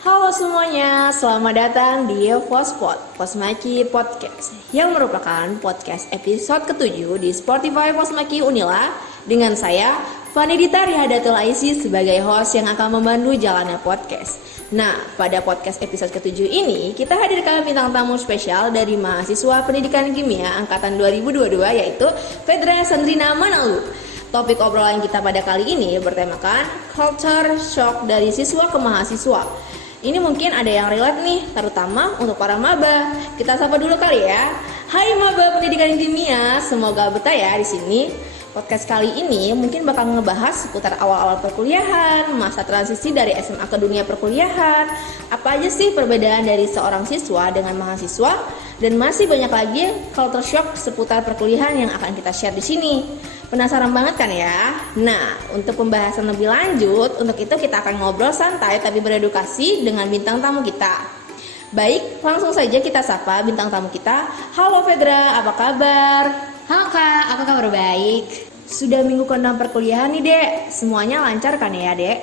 Halo semuanya, selamat datang di Vospod, Posmaki Podcast, yang merupakan podcast episode ke-7 di Spotify Posmaki Unila dengan saya, Vanidita Rihadatul Aisy sebagai host yang akan membantu jalannya podcast. Nah, pada podcast episode ke-7 ini, kita hadirkan bintang tamu spesial dari mahasiswa pendidikan kimia angkatan 2022 yaitu Fedra Sandrina Manalu. Topik obrolan kita pada kali ini bertemakan culture shock dari siswa ke mahasiswa. Ini mungkin ada yang relate nih, terutama untuk para maba. Kita sapa dulu kali ya. Hai maba pendidikan kimia, semoga betah ya di sini. Podcast kali ini mungkin bakal ngebahas seputar awal-awal perkuliahan, masa transisi dari SMA ke dunia perkuliahan, apa aja sih perbedaan dari seorang siswa dengan mahasiswa, dan masih banyak lagi culture shock seputar perkuliahan yang akan kita share di sini. Penasaran banget kan ya? Nah, untuk pembahasan lebih lanjut, untuk itu kita akan ngobrol santai tapi beredukasi dengan bintang tamu kita. Baik, langsung saja kita sapa bintang tamu kita. Halo Fedra, apa kabar? Halo Kak, apa kabar baik? Sudah minggu ke-6 perkuliahan nih Dek, semuanya lancar kan ya Dek?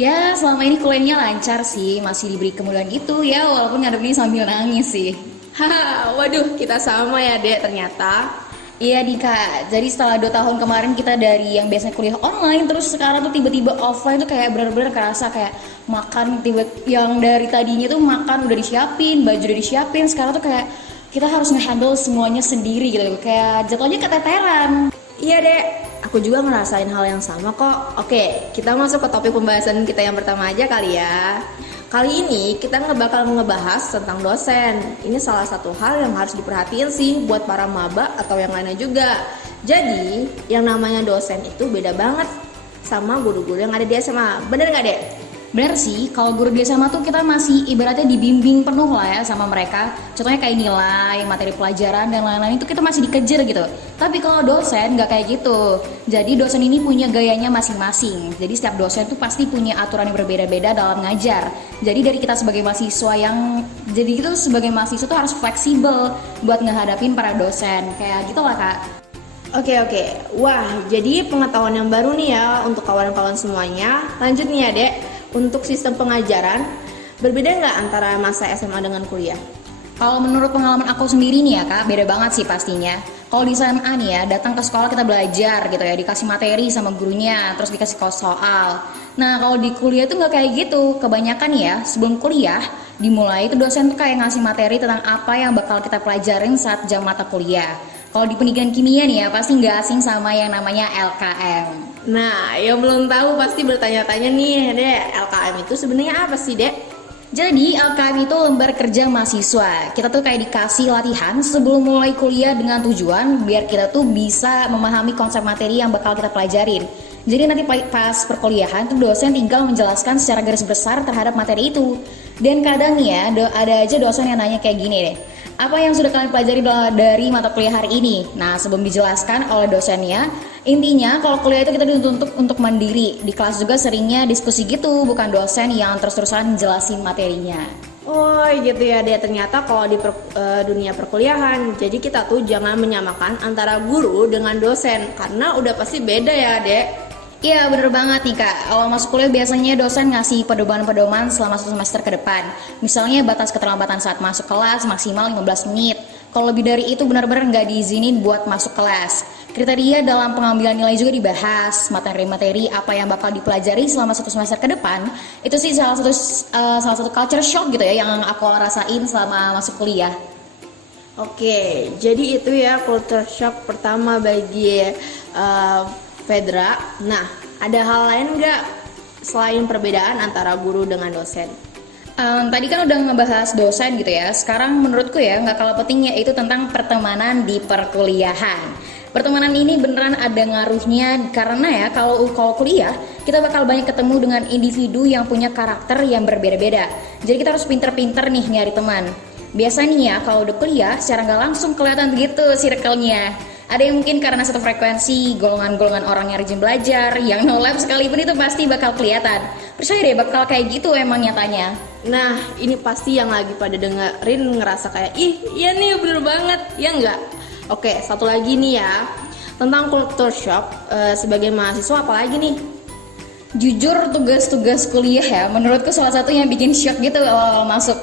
Ya, selama ini kuliahnya lancar sih, masih diberi kemudahan itu ya, walaupun ngadepin sambil nangis sih. Haha, waduh kita sama ya Dek ternyata. Iya nih Kak, jadi setelah 2 tahun kemarin kita dari yang biasanya kuliah online, terus sekarang tuh tiba-tiba offline tuh kayak bener-bener kerasa kayak makan yang dari tadinya tuh makan udah disiapin, baju udah disiapin, sekarang tuh kayak kita harus nge-handle semuanya sendiri gitu, kayak jatuhnya keteteran. Iya Dek, aku juga ngerasain hal yang sama kok. Oke, kita masuk ke topik pembahasan kita yang pertama aja kali ya. Kali ini kita bakal ngebahas tentang dosen. Ini salah satu hal yang harus diperhatiin sih buat para maba atau yang lainnya juga. Jadi, yang namanya dosen itu beda banget sama guru-guru yang ada di SMA. Bener nggak Dek? Bener sih, kalau guru di SMA tuh kita masih ibaratnya dibimbing penuh lah ya sama mereka. Contohnya kayak nilai, materi pelajaran, dan lain-lain itu kita masih dikejar gitu. Tapi kalau dosen nggak kayak gitu. Jadi dosen ini punya gayanya masing-masing. Jadi setiap dosen tuh pasti punya aturan yang berbeda-beda dalam ngajar. Jadi dari kita sebagai mahasiswa sebagai mahasiswa tuh harus fleksibel buat ngehadapin para dosen. Kayak gitu lah Kak. Oke. Wah, jadi pengetahuan yang baru nih ya untuk kawan-kawan semuanya. Lanjut nih ya Dek. Untuk sistem pengajaran, berbeda nggak antara masa SMA dengan kuliah? Kalau menurut pengalaman aku sendiri nih ya Kak, beda banget sih pastinya. Kalau di SMA nih ya, datang ke sekolah kita belajar gitu ya, dikasih materi sama gurunya, terus dikasih soal. Nah kalau di kuliah tuh nggak kayak gitu. Kebanyakan ya, sebelum kuliah dimulai itu dosen tuh kayak ngasih materi tentang apa yang bakal kita pelajarin saat jam mata kuliah. Kalau di pendidikan kimia nih ya, pasti nggak asing sama yang namanya LKM. Nah, yang belum tahu pasti bertanya-tanya nih, Dek, LKM itu sebenarnya apa sih, Dek? Jadi LKM itu lembar kerja mahasiswa. Kita tuh kayak dikasih latihan sebelum mulai kuliah dengan tujuan biar kita tuh bisa memahami konsep materi yang bakal kita pelajarin. Jadi nanti pas perkuliahan tuh dosen tinggal menjelaskan secara garis besar terhadap materi itu. Dan kadang ya ada aja dosen yang nanya kayak gini deh. Apa yang sudah kalian pelajari dari mata kuliah hari ini? Nah, sebelum dijelaskan oleh dosennya, intinya kalau kuliah itu kita dituntut untuk mandiri. Di kelas juga seringnya diskusi gitu, bukan dosen yang terus-terusan jelasin materinya. Oh gitu ya Dek, ternyata kalau di dunia perkuliahan, jadi kita tuh jangan menyamakan antara guru dengan dosen, karena udah pasti beda ya Dek. Iya bener banget nih Kak, kalau masuk kuliah biasanya dosen ngasih pedoman-pedoman selama 1 semester ke depan. Misalnya batas keterlambatan saat masuk kelas maksimal 15 menit. Kalau lebih dari itu benar-benar nggak diizinin buat masuk kelas. Kriteria dalam pengambilan nilai juga dibahas, materi-materi apa yang bakal dipelajari selama 1 semester ke depan. Itu sih salah satu culture shock gitu ya yang aku rasain selama masuk kuliah. Oke, jadi itu ya culture shock pertama bagi Fedra. Nah, ada hal lain nggak selain perbedaan antara guru dengan dosen? Tadi kan udah ngebahas dosen gitu ya. Sekarang menurutku ya nggak kalah pentingnya itu tentang pertemanan di perkuliahan. Pertemanan ini beneran ada ngaruhnya karena ya kalau kuliah kita bakal banyak ketemu dengan individu yang punya karakter yang berbeda-beda. Jadi kita harus pinter-pinter nih nyari teman. Biasanya ya kalau udah kuliah secara nggak langsung kelihatan begitu circle-nya. Ada yang mungkin karena satu frekuensi, golongan-golongan orang yang rajin belajar, yang no lab sekalipun itu pasti bakal kelihatan. Percaya deh bakal kayak gitu emang nyatanya. Nah, ini pasti yang lagi pada dengerin ngerasa kayak, ih iya nih bener banget, ya enggak? Oke, satu lagi nih ya, tentang culture shock sebagai mahasiswa apalagi nih? Jujur tugas-tugas kuliah ya, menurutku salah satu yang bikin shock gitu awal masuk.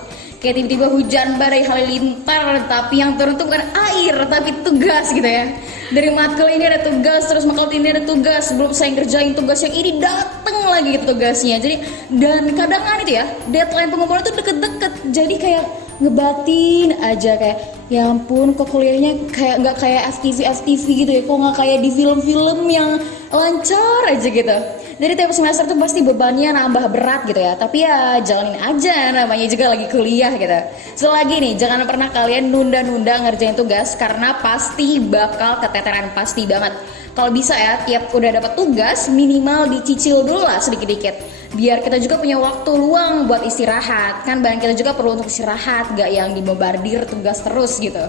Kayak tiba-tiba hujan badai halilintar, tapi yang turun tuh bukan air, tapi tugas gitu ya. Dari matkul ini ada tugas, terus matkul ini ada tugas, belum saya ngerjain tugas yang ini dateng lagi gitu tugasnya. Jadi dan kadang kan itu ya, deadline pengumpulan tuh deket-deket, jadi kayak ngebatin aja kayak ya ampun kok kuliahnya kayak nggak kayak FTV gitu ya, kok nggak kayak di film-film yang lancar aja gitu. Dari tiap semester tuh pasti bebannya nambah berat gitu ya. Tapi ya jalanin aja, namanya juga lagi kuliah gitu. Selagi nih, jangan pernah kalian nunda-nunda ngerjain tugas karena pasti bakal keteteran, pasti banget. Kalau bisa ya, tiap udah dapat tugas minimal dicicil dulu lah sedikit-dikit. Biar kita juga punya waktu luang buat istirahat. Kan badan kita juga perlu untuk istirahat, gak yang dibombardir tugas terus gitu.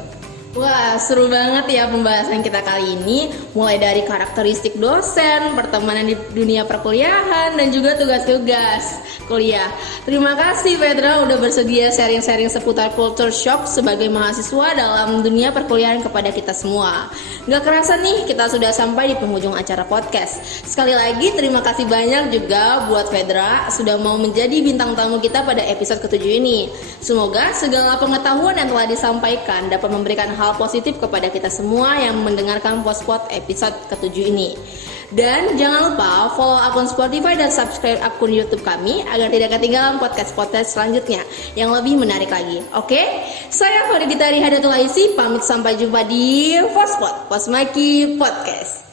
Wah, seru banget ya pembahasan kita kali ini. Mulai dari karakteristik dosen, pertemanan di dunia perkuliahan, dan juga tugas-tugas kuliah. Terima kasih Petra udah bersedia sharing-sharing seputar culture shock sebagai mahasiswa dalam dunia perkuliahan kepada kita semua. Gak kerasa nih, kita sudah sampai di penghujung acara podcast. Sekali lagi terima kasih banyak juga buat Petra sudah mau menjadi bintang tamu kita pada episode ke-7 ini. Semoga segala pengetahuan yang telah disampaikan dapat memberikan hal positif kepada kita semua yang mendengarkan Pospot episode ke-7 ini. Dan jangan lupa follow akun Spotify dan subscribe akun YouTube kami agar tidak ketinggalan podcast-podcast selanjutnya yang lebih menarik lagi. Oke? Saya Faridita Rihadatul Aisi, pamit sampai jumpa di Pospot, Posmaki Podcast.